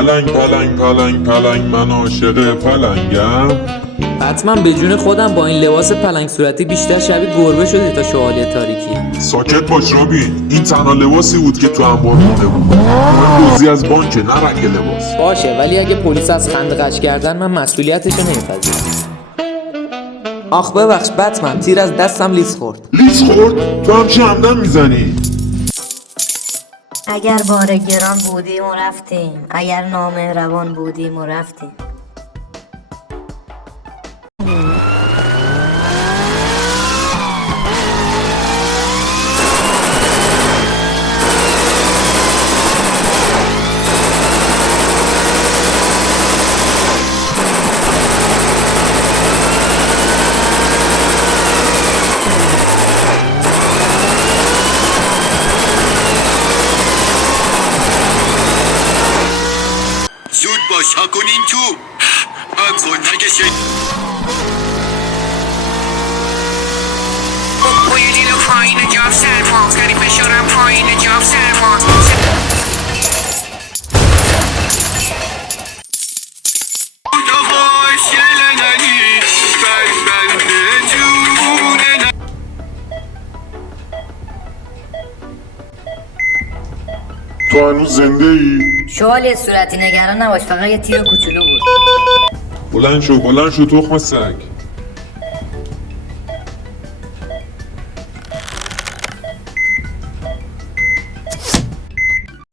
پلنگ پلنگ پلنگ پلنگ من عاشق پلنگم. حتما به جون خودم با این لباس پلنگ صورتی بیشتر شبیه گربه شدی تا شوالیه تاریکی. ساکت باش رابین، این تنها لباسی بود که تو انبار مونده بود. مهم بازی از بانکه نه رنگ لباس. باشه، ولی اگه پلیس از خنده قش کردن من مسئولیتشو نمیپذیرم. آخ ببخش بتمن، تیر از دستم لیز خورد. لیز خورد؟ تو هم چه همدم میزنی؟ اگر بار گران بودیم و رفتیم، اگر نامهربان بودیم و رفتیم. زود باش ها کنین تو خونتگشه. باید اینو پایین جاب سرفاز کنیم بشارم پایین جاب سرفاز. تو باش لنگی بند جونه. تو هنوز زنده ای؟ شوالیه صورتی نگران نباش، فقط یه تیر کوچولو بود. بلند شو تخم سگ.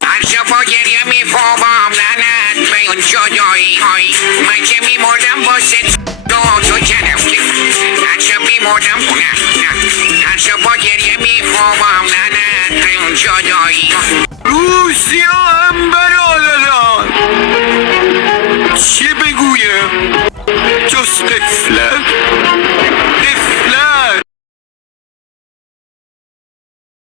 هر شب با گریه میخوابم لعنت به اون جدایی هایی. من که میمردم واسه تو گرفتی. هر شب میمردم هر شب با گریه میخوابم لعنت به اون جدایی. روسیا هم برادران چه بگویم جز قفلت